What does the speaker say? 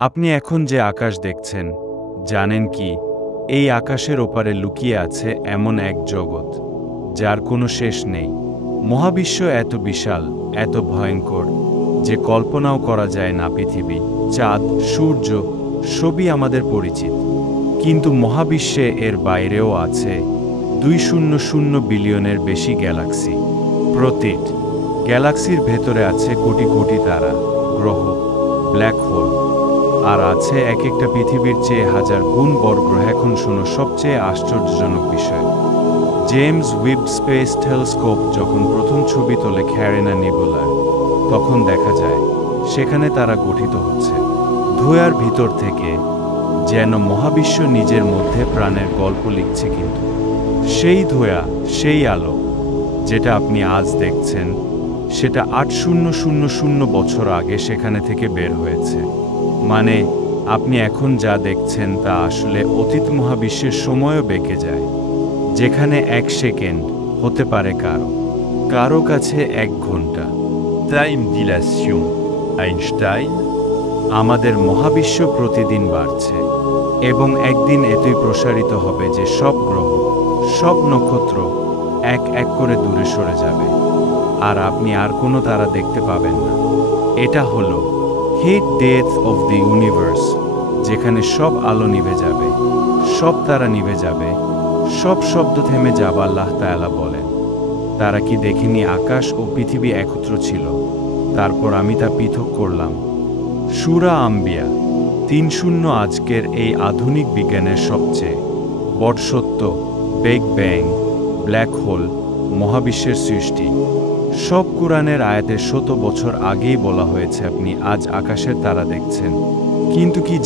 আপনি এখন যে আকাশ দেখছেন, জানেন কি এই আকাশের ওপারে লুকিয়ে আছে এমন এক জগৎ যার কোনো শেষ নেই। মহাবিশ্ব এত বিশাল, এত ভয়ঙ্কর যে কল্পনাও করা যায় না। পৃথিবী, চাঁদ, সূর্য সবই আমাদের পরিচিত, কিন্তু মহাবিশ্বে এর বাইরেও আছে 200 বিলিয়নের বেশি গ্যালাক্সি। প্রতিটি গ্যালাক্সির ভেতরে আছে কোটি কোটি তারা, গ্রহ, ব্ল্যাক হোল, আর আছে এক একটা পৃথিবীর চেয়ে হাজার গুণ বড় গ্রহ। এখন শোনো সবচেয়ে আশ্চর্যজনক বিষয়। জেমস ওয়েব স্পেস টেলিস্কোপ যখন প্রথম ছবি তোলে ক্যারিনা নেবুলার, তখন দেখা যায় সেখানে তারা গঠিত হচ্ছে ধোঁয়ার ভিতর থেকে, যেন মহাবিশ্ব নিজের মধ্যে প্রাণের গল্প লিখছে। কিন্তু সেই ধোঁয়া, সেই আলো যেটা আপনি আজ দেখছেন, সেটা 8000 বছর আগে সেখানে থেকে বের হয়েছে। মানে আপনি এখন যা দেখছেন তা আসলে অতীত মহাবিশ্বের সময়ও বেঁকে যায়, যেখানে 1 সেকেন্ড হতে পারে কারো কাছে 1 ঘন্টা। Time dilation. Einstein. আমাদের মহাবিশ্ব প্রতিদিন বাড়ছে, এবং একদিন এতই প্রসারিত হবে যে সব গ্রহ, সব নক্ষত্র এক এক করে দূরে সরে যাবে, আর আপনি আর কোনো তারা দেখতে পাবেন না। এটা হলো heat death of the universe, যেখানে সব আলো নিভে যাবে, সব তারা নিভে যাবে, সব শব্দ থেমে যাবে। আল্লাহ তাআলা বলেন, তারা কি দেখেনি আকাশ ও পৃথিবী একত্র ছিল, তারপর আমি তা পৃথক করলাম। সূরা আম্বিয়া 3:0। আজকের এই আধুনিক বিজ্ঞানের সবচেয়ে বড় সত্য, বিগ ব্যাং, ব্ল্যাক হোল, মহাবিশ্বের সৃষ্টি, সব কুরআনের আয়াতে 100 বছর আগেই বলা হয়েছে। আপনি আজ আকাশের তারা দেখছেন, কিন্তু কি